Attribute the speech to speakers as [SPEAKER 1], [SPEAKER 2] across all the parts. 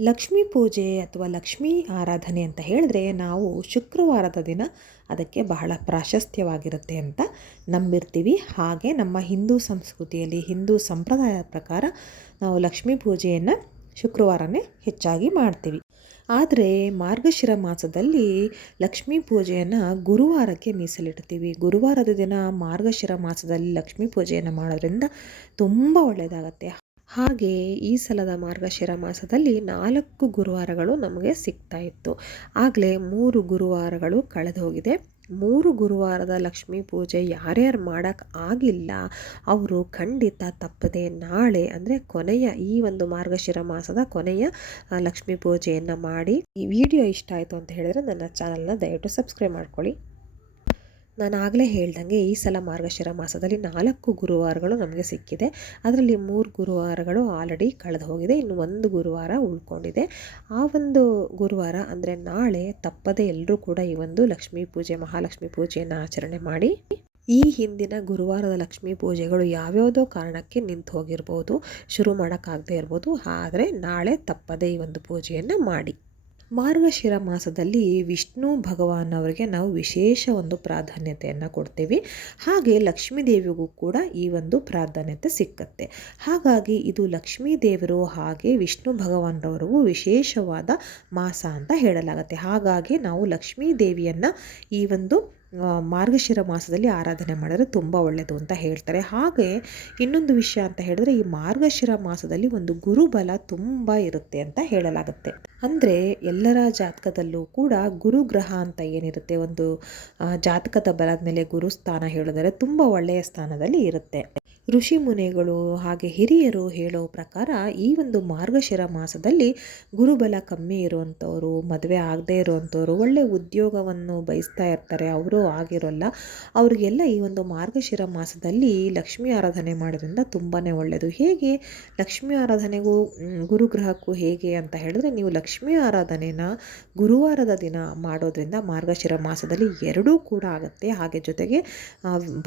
[SPEAKER 1] ಲಕ್ಷ್ಮೀ ಪೂಜೆ ಅಥವಾ ಲಕ್ಷ್ಮೀ ಆರಾಧನೆ ಅಂತ ಹೇಳಿದ್ರೆ ನಾವು ಶುಕ್ರವಾರದ ದಿನ ಅದಕ್ಕೆ ಬಹಳ ಪ್ರಾಶಸ್ತ್ಯವಾಗಿರುತ್ತೆ ಅಂತ ನಂಬಿರ್ತೀವಿ. ಹಾಗೆ ನಮ್ಮ ಹಿಂದೂ ಸಂಸ್ಕೃತಿಯಲ್ಲಿ ಹಿಂದೂ ಸಂಪ್ರದಾಯದ ಪ್ರಕಾರ ನಾವು ಲಕ್ಷ್ಮೀ ಪೂಜೆಯನ್ನು ಶುಕ್ರವಾರನೇ ಹೆಚ್ಚಾಗಿ ಮಾಡ್ತೀವಿ. ಆದರೆ ಮಾರ್ಗಶಿರ ಮಾಸದಲ್ಲಿ ಲಕ್ಷ್ಮೀ ಪೂಜೆಯನ್ನು ಗುರುವಾರಕ್ಕೆ ಮೀಸಲಿಡ್ತೀವಿ. ಗುರುವಾರದ ದಿನ ಮಾರ್ಗಶಿರ ಮಾಸದಲ್ಲಿ ಲಕ್ಷ್ಮೀ ಪೂಜೆಯನ್ನು ಮಾಡೋದ್ರಿಂದ ತುಂಬ ಒಳ್ಳೆಯದಾಗತ್ತೆ ಹಾಗೆ ಈ ಸಲದ ಮಾರ್ಗಶಿರ ಮಾಸದಲ್ಲಿ ನಾಲ್ಕು ಗುರುವಾರಗಳು ನಮಗೆ ಸಿಗ್ತಾ ಇತ್ತು. ಆಗಲೇ ಮೂರು ಗುರುವಾರಗಳು ಕಳೆದು ಹೋಗಿದೆ. ಮೂರು ಗುರುವಾರದ ಲಕ್ಷ್ಮೀ ಪೂಜೆ ಯಾರ್ಯಾರು ಮಾಡೋಕ್ಕೆ ಆಗಿಲ್ಲ, ಅವರು ಖಂಡಿತ ತಪ್ಪದೆ ನಾಳೆ ಅಂದರೆ ಕೊನೆಯ ಈ ಒಂದು ಮಾರ್ಗಶಿರ ಮಾಸದ ಕೊನೆಯ ಲಕ್ಷ್ಮೀ ಪೂಜೆಯನ್ನು ಮಾಡಿ ಈ ವಿಡಿಯೋ ಇಷ್ಟ ಆಯಿತು ಅಂತ ಹೇಳಿದರೆ ನನ್ನ ಚಾನಲ್ನ ದಯವಿಟ್ಟು ಸಬ್ಸ್ಕ್ರೈಬ್ ಮಾಡ್ಕೊಳ್ಳಿ. ನಾನು ಆಗಲೇ ಹೇಳ್ದಂಗೆ ಈ ಸಲ ಮಾರ್ಗಶಿರ ಮಾಸದಲ್ಲಿ ನಾಲ್ಕು ಗುರುವಾರಗಳು ನಮಗೆ ಸಿಕ್ಕಿದೆ. ಅದರಲ್ಲಿ ಮೂರು ಗುರುವಾರಗಳು ಆಲ್ರೆಡಿ ಕಳೆದು ಹೋಗಿದೆ. ಇನ್ನು ಒಂದು ಗುರುವಾರ ಉಳ್ಕೊಂಡಿದೆ. ಆ ಒಂದು ಗುರುವಾರ ಅಂದರೆ ನಾಳೆ ತಪ್ಪದೆ ಎಲ್ಲರೂ ಕೂಡ ಈ ಒಂದು ಲಕ್ಷ್ಮೀ ಪೂಜೆ, ಮಹಾಲಕ್ಷ್ಮಿ ಪೂಜೆಯನ್ನು ಆಚರಣೆ ಮಾಡಿ ಈ ಹಿಂದಿನ ಗುರುವಾರದ ಲಕ್ಷ್ಮೀ ಪೂಜೆಗಳು ಯಾವ್ಯಾವುದೋ ಕಾರಣಕ್ಕೆ ನಿಂತು ಹೋಗಿರ್ಬೋದು, ಶುರು ಮಾಡೋಕ್ಕಾಗದೇ ಇರ್ಬೋದು, ಆದರೆ ನಾಳೆ ತಪ್ಪದೇ ಈ ಒಂದು ಪೂಜೆಯನ್ನು ಮಾಡಿ. ಮಾರ್ಗಶಿರ ಮಾಸದಲ್ಲಿ ವಿಷ್ಣು ಭಗವಾನ್ ಅವರಿಗೆ ನಾವು ವಿಶೇಷ ಒಂದು ಪ್ರಾಧಾನ್ಯತೆಯನ್ನು ಕೊಡ್ತೀವಿ. ಹಾಗೆ ಲಕ್ಷ್ಮೀ ದೇವಿಗೂ ಕೂಡ ಈ ಒಂದು ಪ್ರಾಧಾನ್ಯತೆ ಸಿಕ್ಕತ್ತೆ. ಹಾಗಾಗಿ ಇದು ಲಕ್ಷ್ಮೀ ದೇವರು ಹಾಗೆ ವಿಷ್ಣು ಭಗವಾನ್ರವರಿಗೂ ವಿಶೇಷವಾದ ಮಾಸ ಅಂತ ಹೇಳಲಾಗುತ್ತೆ. ಹಾಗಾಗಿ ನಾವು ಲಕ್ಷ್ಮೀ ದೇವಿಯನ್ನು ಈ ಒಂದು ಮಾರ್ಗಶಿರ ಮಾಸದಲ್ಲಿ ಆರಾಧನೆ ಮಾಡಿದ್ರೆ ತುಂಬ ಒಳ್ಳೆಯದು ಅಂತ ಹೇಳ್ತಾರೆ. ಹಾಗೆ ಇನ್ನೊಂದು ವಿಷಯ ಅಂತ ಹೇಳಿದ್ರೆ ಈ ಮಾರ್ಗಶಿರ ಮಾಸದಲ್ಲಿ ಒಂದು ಗುರುಬಲ ತುಂಬ ಇರುತ್ತೆ ಅಂತ ಹೇಳಲಾಗುತ್ತೆ. ಅಂದರೆ ಎಲ್ಲರ ಜಾತಕದಲ್ಲೂ ಕೂಡ ಗುರುಗ್ರಹ ಅಂತ ಏನಿರುತ್ತೆ, ಒಂದು ಜಾತಕದ ಬಲದ ಮೇಲೆ ಗುರು ಸ್ಥಾನ ಹೇಳಿದರೆ ತುಂಬ ಒಳ್ಳೆಯ ಸ್ಥಾನದಲ್ಲಿ ಇರುತ್ತೆ. ಋಷಿ ಮುನಿಗಳು ಹಾಗೆ ಹಿರಿಯರು ಹೇಳೋ ಪ್ರಕಾರ ಈ ಒಂದು ಮಾರ್ಗಶಿರ ಮಾಸದಲ್ಲಿ ಗುರುಬಲ ಕಮ್ಮಿ ಇರುವಂಥವ್ರು, ಮದುವೆ ಆಗದೇ ಇರುವಂಥವ್ರು, ಒಳ್ಳೆ ಉದ್ಯೋಗವನ್ನು ಬಯಸ್ತಾ ಇರ್ತಾರೆ, ಅವರು ಆಗಿರೋಲ್ಲ, ಅವರಿಗೆಲ್ಲ ಈ ಒಂದು ಮಾರ್ಗಶಿರ ಮಾಸದಲ್ಲಿ ಲಕ್ಷ್ಮೀ ಆರಾಧನೆ ಮಾಡೋದ್ರಿಂದ ತುಂಬಾ ಒಳ್ಳೆಯದು ಹೇಗೆ ಲಕ್ಷ್ಮೀ ಆರಾಧನೆಗೂ ಗುರುಗ್ರಹಕ್ಕೂ ಹೇಗೆ ಅಂತ ಹೇಳಿದ್ರೆ ನೀವು ಲಕ್ಷ್ಮೀ ಆರಾಧನೆನ ಗುರುವಾರದ ದಿನ ಮಾಡೋದ್ರಿಂದ ಮಾರ್ಗಶಿರ ಮಾಸದಲ್ಲಿ ಎರಡೂ ಕೂಡ ಆಗುತ್ತೆ. ಹಾಗೆ ಜೊತೆಗೆ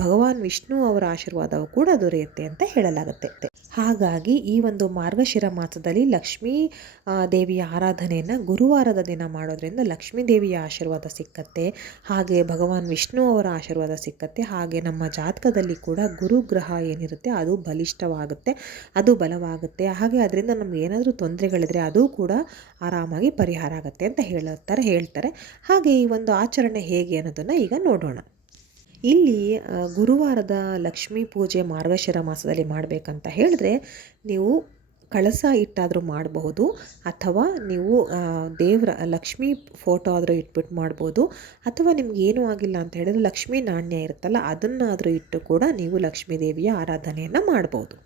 [SPEAKER 1] ಭಗವಾನ್ ವಿಷ್ಣು ಅವರ ಆಶೀರ್ವಾದವು ಕೂಡ ದೊರೆಯುತ್ತೆ ಅಂತ ಹೇಳಲಾಗುತ್ತೆ. ಹಾಗಾಗಿ ಈ ಒಂದು ಮಾರ್ಗಶಿರ ಮಾಸದಲ್ಲಿ ಲಕ್ಷ್ಮೀ ದೇವಿಯ ಆರಾಧನೆಯನ್ನು ಗುರುವಾರದ ದಿನ ಮಾಡೋದ್ರಿಂದ ಲಕ್ಷ್ಮೀ ದೇವಿಯ ಆಶೀರ್ವಾದ ಸಿಕ್ಕತ್ತೆ, ಹಾಗೆ ಭಗವಾನ್ ವಿಷ್ಣು ಅವರ ಆಶೀರ್ವಾದ ಸಿಕ್ಕತ್ತೆ, ಹಾಗೆ ನಮ್ಮ ಜಾತಕದಲ್ಲಿ ಕೂಡ ಗುರುಗ್ರಹ ಏನಿರುತ್ತೆ ಅದು ಬಲಿಷ್ಠವಾಗುತ್ತೆ, ಅದು ಬಲವಾಗುತ್ತೆ, ಹಾಗೆ ಅದರಿಂದ ನಮ್ಗೆ ಏನಾದರೂ ತೊಂದರೆಗಳಿದ್ರೆ ಅದು ಕೂಡ ಆರಾಮಾಗಿ ಪರಿಹಾರ ಆಗುತ್ತೆ ಅಂತ ಹೇಳುತ್ತಾರೆ, ಹೇಳ್ತಾರೆ. ಹಾಗೆ ಈ ಒಂದು ಆಚರಣೆ ಹೇಗೆ ಅನ್ನೋದನ್ನು ಈಗ ನೋಡೋಣ. ಇಲ್ಲಿ ಗುರುವಾರದ ಲಕ್ಷ್ಮೀ ಪೂಜೆ ಮಾರ್ಗಶಿರ ಮಾಸದಲ್ಲಿ ಮಾಡಬೇಕಂತ ಹೇಳಿದ್ರೆ ನೀವು ಕಳಸ ಇಟ್ಟಾದರೂ ಮಾಡಬಹುದು ಅಥವಾ ನೀವು ದೇವರ, ಲಕ್ಷ್ಮೀ ಫೋಟೋ ಆದರೂ ಇಟ್ಬಿಟ್ಟು ಮಾಡ್ಬೋದು ಅಥವಾ ನಿಮ್ಗೆ ಏನೂ ಆಗಿಲ್ಲ ಅಂತ ಹೇಳಿದ್ರೆ ಲಕ್ಷ್ಮೀ ನಾಣ್ಯ ಇರುತ್ತಲ್ಲ ಅದನ್ನಾದರೂ ಇಟ್ಟು ಕೂಡ ನೀವು ಲಕ್ಷ್ಮೀ ದೇವಿಯ ಆರಾಧನೆಯನ್ನು ಮಾಡ್ಬೋದು.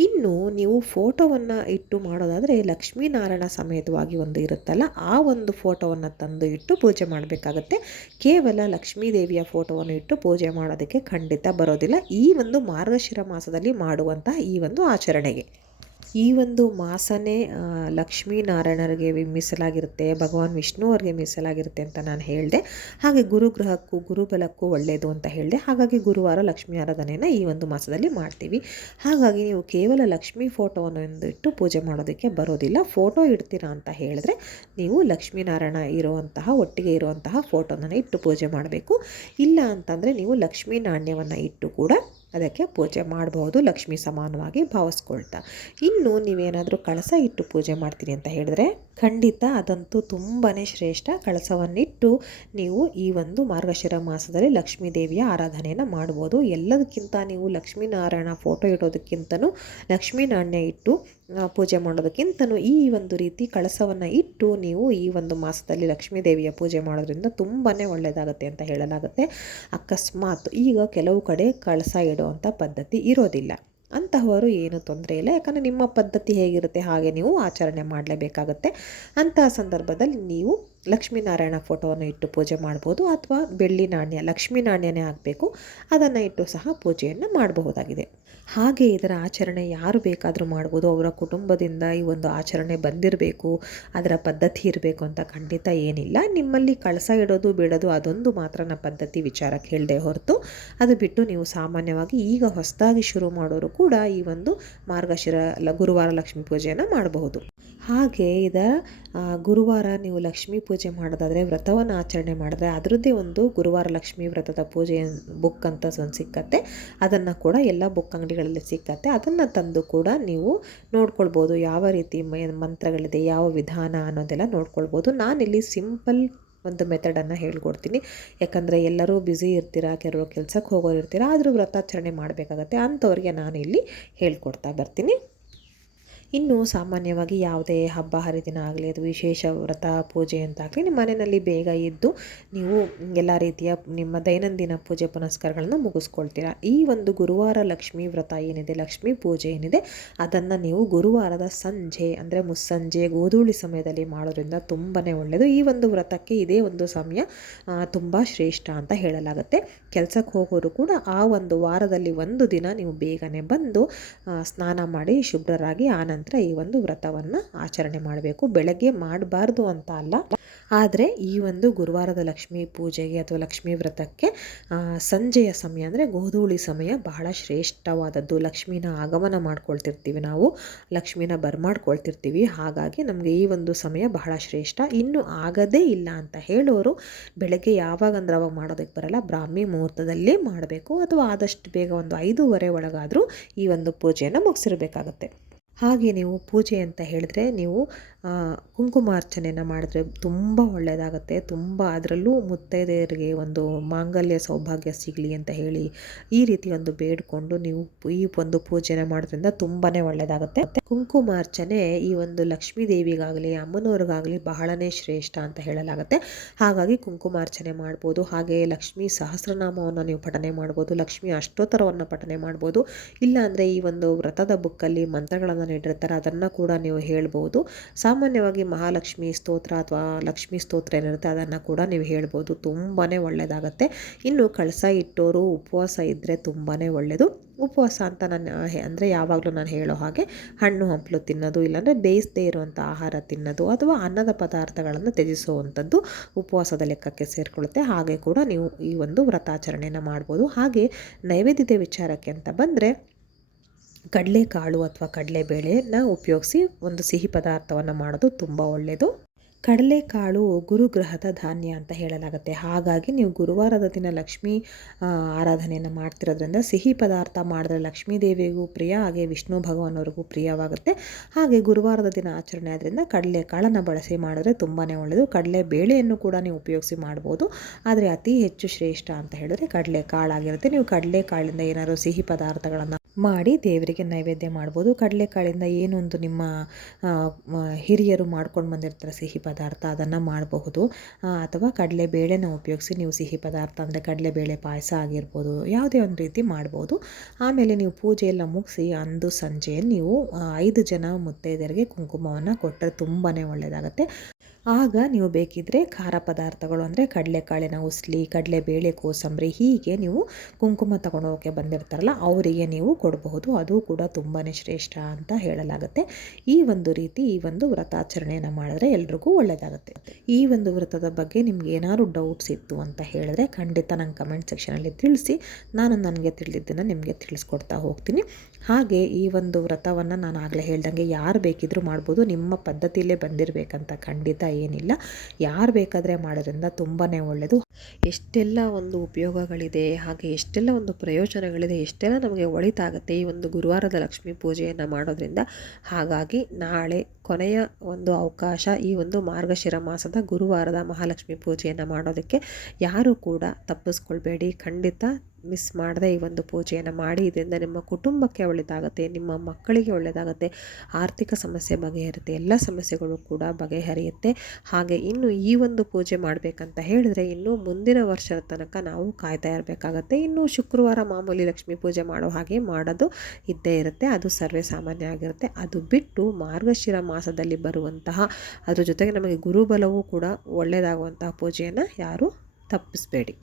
[SPEAKER 1] ಇನ್ನು ನೀವು ಫೋಟೋವನ್ನು ಇಟ್ಟು ಮಾಡೋದಾದರೆ ಲಕ್ಷ್ಮೀನಾರಾಯಣ ಸಮೇತವಾಗಿ ಒಂದು ಇರುತ್ತಲ್ಲ, ಆ ಒಂದು ಫೋಟೋವನ್ನು ತಂದು ಇಟ್ಟು ಪೂಜೆ ಮಾಡಬೇಕಾಗತ್ತೆ. ಕೇವಲ ಲಕ್ಷ್ಮೀ ದೇವಿಯ ಫೋಟೋವನ್ನು ಇಟ್ಟು ಪೂಜೆ ಮಾಡೋದಕ್ಕೆ ಖಂಡಿತ ಬರೋದಿಲ್ಲ. ಈ ಒಂದು ಮಾರ್ಗಶಿರ ಮಾಸದಲ್ಲಿ ಮಾಡುವಂತಹ ಈ ಒಂದು ಆಚರಣೆಗೆ. ಈ ಒಂದು ಮಾಸನೇ ಲಕ್ಷ್ಮೀನಾರಾಯಣರಿಗೆ ಮೀಸಲಾಗಿರುತ್ತೆ, ಭಗವಾನ್ ವಿಷ್ಣು ಅವ್ರಿಗೆ ಮೀಸಲಾಗಿರುತ್ತೆ ಅಂತ ನಾನು ಹೇಳಿದೆ. ಹಾಗೆ ಗುರುಗ್ರಹಕ್ಕೂ ಗುರುಬಲಕ್ಕೂ ಒಳ್ಳೆಯದು ಅಂತ ಹೇಳಿದೆ. ಹಾಗಾಗಿ ಗುರುವಾರ ಲಕ್ಷ್ಮೀ ಆರಾಧನೆಯನ್ನು ಈ ಒಂದು ಮಾಸದಲ್ಲಿ ಮಾಡ್ತೀವಿ. ಹಾಗಾಗಿ ನೀವು ಕೇವಲ ಲಕ್ಷ್ಮೀ ಫೋಟೋವನ್ನು ಇಟ್ಟು ಪೂಜೆ ಮಾಡೋದಕ್ಕೆ ಬರೋದಿಲ್ಲ. ಫೋಟೋ ಇಡ್ತೀರಾ ಅಂತ ಹೇಳಿದ್ರೆ ನೀವು ಲಕ್ಷ್ಮೀನಾರಾಯಣ ಇರುವಂತಹ, ಒಟ್ಟಿಗೆ ಇರುವಂತಹ ಫೋಟೋನ ಇಟ್ಟು ಪೂಜೆ ಮಾಡಬೇಕು. ಇಲ್ಲ ಅಂತಂದರೆ ನೀವು ಲಕ್ಷ್ಮೀ ನಾಣ್ಯವನ್ನು ಇಟ್ಟು ಕೂಡ ಅದಕ್ಕೆ ಪೂಜೆ ಮಾಡಬಹುದು ಲಕ್ಷ್ಮಿ ಸಮಾನವಾಗಿ ಭಾವಿಸ್ಕೊಳ್ತಾ. ಇನ್ನು ನೀವೇನಾದರೂ ಕಳಸ ಇಟ್ಟು ಪೂಜೆ ಮಾಡ್ತೀನಿ ಅಂತ ಹೇಳಿದ್ರೆ? ಖಂಡಿತ ಅದಂತೂ ತುಂಬಾ ಶ್ರೇಷ್ಠ ಕಳಸವನ್ನಿಟ್ಟು ನೀವು ಈ ಒಂದು ಮಾರ್ಗಶಿರ ಮಾಸದಲ್ಲಿ ಲಕ್ಷ್ಮೀ ದೇವಿಯ ಆರಾಧನೆಯನ್ನು ಮಾಡ್ಬೋದು. ಎಲ್ಲದಕ್ಕಿಂತ ನೀವು ಲಕ್ಷ್ಮೀನಾರಾಯಣ ಫೋಟೋ ಇಡೋದಕ್ಕಿಂತನೂ ಲಕ್ಷ್ಮೀ ನಾಣ್ಯ ಇಟ್ಟು ಪೂಜೆ ಮಾಡೋದಕ್ಕಿಂತನೂ ಈ ಒಂದು ರೀತಿ ಕಳಸವನ್ನು ಇಟ್ಟು ನೀವು ಈ ಒಂದು ಮಾಸದಲ್ಲಿ ಲಕ್ಷ್ಮೀ ದೇವಿಯ ಪೂಜೆ ಮಾಡೋದ್ರಿಂದ ತುಂಬಾ ಒಳ್ಳೆಯದಾಗುತ್ತೆ ಅಂತ ಹೇಳಲಾಗುತ್ತೆ. ಅಕಸ್ಮಾತ್ ಈಗ ಕೆಲವು ಕಡೆ ಕಳಸ ಇಡುವಂಥ ಪದ್ಧತಿ ಇರೋದಿಲ್ಲ. ಅಂತಹವರು ಏನು ತೊಂದರೆ ಇಲ್ಲ. ಯಾಕಂದರೆ ನಿಮ್ಮ ಪದ್ಧತಿ ಹೇಗಿರುತ್ತೆ ಹಾಗೆ ನೀವು ಆಚರಣೆ ಮಾಡಲೇಬೇಕಾಗತ್ತೆ. ಅಂತಹ ಸಂದರ್ಭದಲ್ಲಿ ನೀವು ಲಕ್ಷ್ಮೀನಾರಾಯಣ ಫೋಟೋವನ್ನು ಇಟ್ಟು ಪೂಜೆ ಮಾಡ್ಬೋದು ಅಥವಾ ಬೆಳ್ಳಿ ನಾಣ್ಯ ಲಕ್ಷ್ಮೀ ನಾಣ್ಯನೇ ಆಗಬೇಕು. ಅದನ್ನು ಇಟ್ಟು ಸಹ ಪೂಜೆಯನ್ನು ಮಾಡಬಹುದಾಗಿದೆ. ಹಾಗೆ ಇದರ ಆಚರಣೆ ಯಾರು ಬೇಕಾದರೂ ಮಾಡ್ಬೋದು. ಅವರ ಕುಟುಂಬದಿಂದ ಈ ಒಂದು ಆಚರಣೆ ಬಂದಿರಬೇಕು, ಅದರ ಪದ್ಧತಿ ಇರಬೇಕು ಅಂತ ಖಂಡಿತ ಏನಿಲ್ಲ. ನಿಮ್ಮಲ್ಲಿ ಕಳಸ ಇಡೋದು, ಬಿಡೋದು ಅದೊಂದು ಮಾತ್ರ ನಮ್ಮ ಪದ್ಧತಿ ವಿಚಾರಕ್ಕೆ ಹೇಳದೆ ಹೊರತು. ಅದು ಬಿಟ್ಟು ನೀವು ಸಾಮಾನ್ಯವಾಗಿ ಈಗ ಹೊಸದಾಗಿ ಶುರು ಮಾಡೋರು ಕೂಡ ಈ ಒಂದು ಮಾರ್ಗಶಿರ, ಗುರುವಾರ ಲಕ್ಷ್ಮೀ ಪೂಜೆಯನ್ನು ಮಾಡಬಹುದು. ಹಾಗೆ ಇದರ ಗುರುವಾರ ನೀವು ಲಕ್ಷ್ಮೀ ಪೂಜೆ ಮಾಡೋದಾದರೆ ವ್ರತವನ್ನು ಆಚರಣೆ ಮಾಡಿದ್ರೆ ಅದರದ್ದೇ ಒಂದು ಗುರುವಾರ ಲಕ್ಷ್ಮೀ ವ್ರತದ ಪೂಜೆ ಬುಕ್ ಅಂತ ಒಂದು ಸಿಕ್ಕತ್ತೆ. ಅದನ್ನು ಕೂಡ ಎಲ್ಲ ಬುಕ್ ಅಂಗಡಿಗಳಲ್ಲಿ ಸಿಕ್ಕತ್ತೆ. ಅದನ್ನು ತಂದು ಕೂಡ ನೀವು ನೋಡ್ಕೊಳ್ಬೋದು ಯಾವ ರೀತಿ ಮಂತ್ರಗಳಿದೆ, ಯಾವ ವಿಧಾನ ಅನ್ನೋದೆಲ್ಲ ನೋಡ್ಕೊಳ್ಬೋದು. ನಾನಿಲ್ಲಿ ಸಿಂಪಲ್ ಒಂದು ಮೆಥಡನ್ನು ಹೇಳ್ಕೊಡ್ತೀನಿ. ಯಾಕಂದರೆ ಎಲ್ಲರೂ ಬ್ಯುಸಿ ಇರ್ತೀರಾ, ಕೆಲವರು ಕೆಲಸಕ್ಕೆ ಹೋಗೋರು ಇರ್ತೀರಾ, ಆದರೂ ವ್ರತಾಚರಣೆ ಮಾಡಬೇಕಾಗತ್ತೆ. ಅಂಥವ್ರಿಗೆ ನಾನು ಇಲ್ಲಿ ಹೇಳ್ಕೊಡ್ತಾ ಬರ್ತೀನಿ. ಇನ್ನು ಸಾಮಾನ್ಯವಾಗಿ ಯಾವುದೇ ಹಬ್ಬ, ಹರಿದಿನ ಆಗಲಿ ಅದು ವಿಶೇಷ ವ್ರತ, ಪೂಜೆ ಅಂತಾಗಲಿ ನಿಮ್ಮ ಮನೆಯಲ್ಲಿ ಬೇಗ ಇದ್ದು ನೀವು ಎಲ್ಲ ರೀತಿಯ ನಿಮ್ಮ ದೈನಂದಿನ ಪೂಜೆ ಪುನಸ್ಕಾರಗಳನ್ನು ಮುಗಿಸ್ಕೊಳ್ತೀರಾ. ಈ ಒಂದು ಗುರುವಾರ ಲಕ್ಷ್ಮೀ ವ್ರತ ಏನಿದೆ, ಲಕ್ಷ್ಮೀ ಪೂಜೆ ಏನಿದೆ, ಅದನ್ನು ನೀವು ಗುರುವಾರದ ಸಂಜೆ ಅಂದರೆ ಮುಸ್ಸಂಜೆ, ಗೋಧೂಳಿ ಸಮಯದಲ್ಲಿ ಮಾಡೋದ್ರಿಂದ ತುಂಬಾ ಒಳ್ಳೆಯದು ಈ ಒಂದು ವ್ರತಕ್ಕೆ ಇದೇ ಒಂದು ಸಮಯ ತುಂಬ ಶ್ರೇಷ್ಠ ಅಂತ ಹೇಳಲಾಗುತ್ತೆ. ಕೆಲಸಕ್ಕೆ ಹೋಗೋರು ಕೂಡ ಆ ಒಂದು ವಾರದಲ್ಲಿ ಒಂದು ದಿನ ನೀವು ಬೇಗನೆ ಬಂದು ಸ್ನಾನ ಮಾಡಿ ಶುಭ್ರರಾಗಿ ಆನಂತರ ಈ ಒಂದು ವ್ರತವನ್ನು ಆಚರಣೆ ಮಾಡಬೇಕು. ಬೆಳಗ್ಗೆ ಮಾಡಬಾರ್ದು ಅಂತ ಅಲ್ಲ. ಆದರೆ ಈ ಒಂದು ಗುರುವಾರದ ಲಕ್ಷ್ಮೀ ಪೂಜೆಗೆ ಅಥವಾ ಲಕ್ಷ್ಮೀ ವ್ರತಕ್ಕೆ ಸಂಜೆಯ ಸಮಯ ಅಂದರೆ ಗೋಧೂಳಿ ಸಮಯ ಬಹಳ ಶ್ರೇಷ್ಠವಾದದ್ದು. ಲಕ್ಷ್ಮೀನ ಆಗಮನ ಮಾಡ್ಕೊಳ್ತಿರ್ತೀವಿ ನಾವು, ಲಕ್ಷ್ಮೀನ ಬರ್ಮಾಡ್ಕೊಳ್ತಿರ್ತೀವಿ ಹಾಗಾಗಿ ನಮಗೆ ಈ ಒಂದು ಸಮಯ ಬಹಳ ಶ್ರೇಷ್ಠ. ಇನ್ನು ಆಗದೇ ಇಲ್ಲ ಅಂತ ಹೇಳೋರು ಬೆಳಗ್ಗೆ ಯಾವಾಗ ಅಂದ್ರೆ ಅವಾಗ ಮಾಡೋದಕ್ಕೆ ಬರಲ್ಲ. ಬ್ರಾಹ್ಮಿ ಮುಹೂರ್ತದಲ್ಲೇ ಮಾಡಬೇಕು. ಅಥವಾ ಆದಷ್ಟು ಬೇಗ ಒಂದು ಐದೂವರೆ ಒಳಗಾದರೂ ಈ ಒಂದು ಪೂಜೆಯನ್ನು ಮುಗಿಸಿರಬೇಕಾಗತ್ತೆ. ಹಾಗೆ ನೀವು ಪೂಜೆ ಅಂತ ಹೇಳಿದ್ರೆ ನೀವು ಕುಂಕುಮಾರ್ಚನೆಯನ್ನು ಮಾಡಿದ್ರೆ ತುಂಬ ಒಳ್ಳೆಯದಾಗತ್ತೆ ತುಂಬ ಅದರಲ್ಲೂ ಮುತ್ತೈದೆಯರಿಗೆ ಒಂದು ಮಾಂಗಲ್ಯ ಸೌಭಾಗ್ಯ ಸಿಗಲಿ ಅಂತ ಹೇಳಿ ಈ ರೀತಿ ಒಂದು ಬೇಡಿಕೊಂಡು ನೀವು ಈ ಒಂದು ಪೂಜೆನ ಮಾಡೋದ್ರಿಂದ ತುಂಬಾ ಒಳ್ಳೆಯದಾಗುತ್ತೆ ಕುಂಕುಮಾರ್ಚನೆ ಈ ಒಂದು ಲಕ್ಷ್ಮೀ ದೇವಿಗಾಗಲಿ ಅಮ್ಮನವ್ರಿಗಾಗಲಿ ಬಹಳನೇ ಶ್ರೇಷ್ಠ ಅಂತ ಹೇಳಲಾಗುತ್ತೆ. ಹಾಗಾಗಿ ಕುಂಕುಮಾರ್ಚನೆ ಮಾಡ್ಬೋದು. ಹಾಗೆ ಲಕ್ಷ್ಮೀ ಸಹಸ್ರನಾಮವನ್ನು ನೀವು ಪಠನೆ ಮಾಡ್ಬೋದು. ಲಕ್ಷ್ಮೀ ಅಷ್ಟೋತ್ತರವನ್ನು ಪಠನೆ ಮಾಡ್ಬೋದು. ಇಲ್ಲಾಂದರೆ ಈ ಒಂದು ವ್ರತದ ಬುಕ್ಕಲ್ಲಿ ಮಂತ್ರಗಳನ್ನು ನೀಡಿರ್ತಾರೆ. ಅದನ್ನು ಕೂಡ ನೀವು ಹೇಳ್ಬೋದು. ಸಾಮಾನ್ಯವಾಗಿ ಮಹಾಲಕ್ಷ್ಮಿ ಸ್ತೋತ್ರ ಅಥವಾ ಲಕ್ಷ್ಮಿ ಸ್ತೋತ್ರ ಏನಿರುತ್ತೆ ಅದನ್ನು ಕೂಡ ನೀವು ಹೇಳ್ಬೋದು. ತುಂಬಾ ಒಳ್ಳೆಯದಾಗತ್ತೆ ಇನ್ನು ಕಳಸ ಇಟ್ಟೋರು ಉಪವಾಸ ಇದ್ದರೆ ತುಂಬಾ ಒಳ್ಳೆಯದು ಉಪವಾಸ ಅಂತ ನಾನು ಅಂದರೆ ಯಾವಾಗಲೂ ನಾನು ಹೇಳೋ ಹಾಗೆ ಹಣ್ಣು, ಹಂಪಲು ತಿನ್ನೋದು, ಇಲ್ಲಾಂದರೆ ಬೇಯಿಸದೇ ಇರುವಂಥ ಆಹಾರ ತಿನ್ನೋದು ಅಥವಾ ಅನ್ನದ ಪದಾರ್ಥಗಳನ್ನು ತ್ಯಜಿಸುವಂಥದ್ದು ಉಪವಾಸದ ಲೆಕ್ಕಕ್ಕೆ ಸೇರಿಕೊಳ್ಳುತ್ತೆ. ಹಾಗೆ ಕೂಡ ನೀವು ಈ ಒಂದು ವ್ರತಾಚರಣೆಯನ್ನು ಮಾಡ್ಬೋದು. ಹಾಗೆ ನೈವೇದ್ಯತೆ ವಿಚಾರಕ್ಕೆ ಅಂತ ಬಂದರೆ ಕಡಲೆಕಾಳು ಅಥವಾ ಕಡಲೆಬೇಳೆನ ಉಪಯೋಗಿಸಿ ಒಂದು ಸಿಹಿ ಪದಾರ್ಥವನ್ನು ಮಾಡೋದು ತುಂಬ ಒಳ್ಳೆಯದು ಕಡಲೆಕಾಳು ಗುರುಗ್ರಹದ ಧಾನ್ಯ ಅಂತ ಹೇಳಲಾಗುತ್ತೆ. ಹಾಗಾಗಿ ನೀವು ಗುರುವಾರದ ದಿನ ಲಕ್ಷ್ಮೀ ಆರಾಧನೆಯನ್ನು ಮಾಡ್ತಿರೋದ್ರಿಂದ ಸಿಹಿ ಪದಾರ್ಥ ಮಾಡಿದ್ರೆ ಲಕ್ಷ್ಮೀ ದೇವಿಗೂ ಪ್ರಿಯ, ಹಾಗೆ ವಿಷ್ಣು ಭಗವಾನವ್ರಿಗೂ ಪ್ರಿಯವಾಗುತ್ತೆ. ಹಾಗೆ ಗುರುವಾರದ ದಿನ ಆಚರಣೆ ಆದ್ರಿಂದ ಕಡಲೆಕಾಳನ್ನು ಬಳಸಿ ಮಾಡಿದ್ರೆ ತುಂಬಾ ಒಳ್ಳೆಯದು ಕಡಲೆ ಬೇಳೆಯನ್ನು ಕೂಡ ನೀವು ಉಪಯೋಗಿಸಿ ಮಾಡ್ಬೋದು. ಆದರೆ ಅತಿ ಹೆಚ್ಚು ಶ್ರೇಷ್ಠ ಅಂತ ಹೇಳಿದ್ರೆ ಕಡಲೆ ಕಾಳಾಗಿರುತ್ತೆ ನೀವು ಕಡಲೆ ಕಾಳಿಂದ ಏನಾದರೂ ಸಿಹಿ ಪದಾರ್ಥಗಳನ್ನು ಮಾಡಿ ದೇವರಿಗೆ ನೈವೇದ್ಯ ಮಾಡ್ಬೋದು. ಕಡಲೆಕಾಳಿಂದ ಏನೊಂದು ನಿಮ್ಮ ಹಿರಿಯರು ಮಾಡ್ಕೊಂಡು ಬಂದಿರ್ತಾರೆ ಸಿಹಿ ಪದಾರ್ಥ ಅದನ್ನು ಮಾಡಬಹುದು. ಅಥವಾ ಕಡಲೆ ಬೇಳೆನ ಉಪಯೋಗಿಸಿ ನೀವು ಸಿಹಿ ಪದಾರ್ಥ ಅಂದರೆ ಕಡಲೆಬೇಳೆ ಪಾಯಸ ಆಗಿರ್ಬೋದು, ಯಾವುದೇ ಒಂದು ರೀತಿ ಮಾಡ್ಬೋದು. ಆಮೇಲೆ ನೀವು ಪೂಜೆ ಎಲ್ಲ ಮುಗಿಸಿ ಅಂದು ಸಂಜೆ ನೀವು ಐದು ಜನ ಮುತ್ತೈದೆಯರಿಗೆ ಕುಂಕುಮವನ್ನು ಕೊಟ್ಟರೆ ತುಂಬಾ ಒಳ್ಳೆಯದಾಗತ್ತೆ ಆಗ ನೀವು ಬೇಕಿದ್ದರೆ ಖಾರ ಪದಾರ್ಥಗಳು ಅಂದರೆ ಕಡಲೆಕಾಳಿನ ಉಸ್ಲಿ, ಕಡಲೆಬೇಳೆ ಕೋಸಂಬರಿ ಹೀಗೆ ನೀವು ಕುಂಕುಮ ತಗೊಂಡೋಗೋಕ್ಕೆ ಬಂದಿರ್ತಾರಲ್ಲ, ಅವರಿಗೆ ನೀವು ಕೊಡಬಹುದು. ಅದು ಕೂಡ ತುಂಬಾ ಶ್ರೇಷ್ಠ ಅಂತ ಹೇಳಲಾಗುತ್ತೆ. ಈ ಒಂದು ರೀತಿ ಈ ಒಂದು ವ್ರತಾಚರಣೆಯನ್ನು ಮಾಡಿದ್ರೆ ಎಲ್ರಿಗೂ ಒಳ್ಳೆಯದಾಗುತ್ತೆ ಈ ಒಂದು ವ್ರತದ ಬಗ್ಗೆ ನಿಮ್ಗೆ ಏನಾದ್ರು ಡೌಟ್ಸ್ ಇತ್ತು ಅಂತ ಹೇಳಿದ್ರೆ ಖಂಡಿತ ನಂಗೆ ಕಮೆಂಟ್ ಸೆಕ್ಷನಲ್ಲಿ ತಿಳಿಸಿ. ನಾನು ನನಗೆ ತಿಳಿದಿದ್ದನ್ನು ನಿಮಗೆ ತಿಳಿಸ್ಕೊಡ್ತಾ ಹೋಗ್ತೀನಿ. ಹಾಗೆ ಈ ಒಂದು ವ್ರತವನ್ನು ನಾನು ಆಗಲೇ ಹೇಳ್ದಂಗೆ ಯಾರು ಬೇಕಿದ್ದರೂ ಮಾಡ್ಬೋದು. ನಿಮ್ಮ ಪದ್ಧತಿಯಲ್ಲೇ ಬಂದಿರಬೇಕಂತ ಖಂಡಿತ ಏನಿಲ್ಲ. ಯಾರು ಬೇಕಾದರೆ ಮಾಡೋದ್ರಿಂದ ತುಂಬಾ ಒಳ್ಳೆಯದು ಎಷ್ಟೆಲ್ಲ ಒಂದು ಉಪಯೋಗಗಳಿದೆ, ಹಾಗೆ ಎಷ್ಟೆಲ್ಲ ಒಂದು ಪ್ರಯೋಜನಗಳಿದೆ, ಎಷ್ಟೆಲ್ಲ ನಮಗೆ ಒಳಿತಾಗುತ್ತೆ ಈ ಒಂದು ಗುರುವಾರದ ಲಕ್ಷ್ಮೀ ಪೂಜೆಯನ್ನು ಮಾಡೋದ್ರಿಂದ. ಹಾಗಾಗಿ ನಾಳೆ ಕೊನೆಯ ಒಂದು ಅವಕಾಶ ಈ ಒಂದು ಮಾರ್ಗಶಿರ ಮಾಸದ ಗುರುವಾರದ ಮಹಾಲಕ್ಷ್ಮಿ ಪೂಜೆಯನ್ನು ಮಾಡೋದಕ್ಕೆ ಯಾರೂ ಕೂಡ ತಪ್ಪಿಸ್ಕೊಳ್ಬೇಡಿ. ಖಂಡಿತ ಮಿಸ್ ಮಾಡದೆ ಈ ಒಂದು ಪೂಜೆಯನ್ನು ಮಾಡಿ, ಇದರಿಂದ ನಿಮ್ಮ ಕುಟುಂಬಕ್ಕೆ ಒಳ್ಳೆಯದಾಗುತ್ತೆ ನಿಮ್ಮ ಮಕ್ಕಳಿಗೆ ಒಳ್ಳೆಯದಾಗುತ್ತೆ ಆರ್ಥಿಕ ಸಮಸ್ಯೆ ಬಗೆಹರುತ್ತೆ ಎಲ್ಲ ಸಮಸ್ಯೆಗಳು ಕೂಡ ಬಗೆಹರಿಯುತ್ತೆ. ಹಾಗೆ ಇನ್ನು ಈ ಒಂದು ಪೂಜೆ ಮಾಡಬೇಕಂತ ಹೇಳಿದ್ರೆ ಇನ್ನೂ ಮುಂದಿನ ವರ್ಷದ ತನಕ ನಾವು ಕಾಯ್ತಾ ಇರಬೇಕಾಗತ್ತೆ. ಇನ್ನು ಶುಕ್ರವಾರ ಮಾಮೂಲಿ ಲಕ್ಷ್ಮೀ ಪೂಜೆ ಮಾಡೋ ಹಾಗೆ ಮಾಡೋದು ಇದ್ದೇ ಇರುತ್ತೆ. ಅದು ಸರ್ವೇ ಸಾಮಾನ್ಯ ಆಗಿರುತ್ತೆ. ಅದು ಬಿಟ್ಟು ಮಾರ್ಗಶಿರ ಮಾಸದಲ್ಲಿ ಬರುವಂತಹ, ಅದರ ಜೊತೆಗೆ ನಮಗೆ ಗುರುಬಲವೂ ಕೂಡ ಒಳ್ಳೆಯದಾಗುವಂತಹ ಪೂಜೆಯನ್ನು ಯಾರೂ ತಪ್ಪಿಸಬೇಡಿ.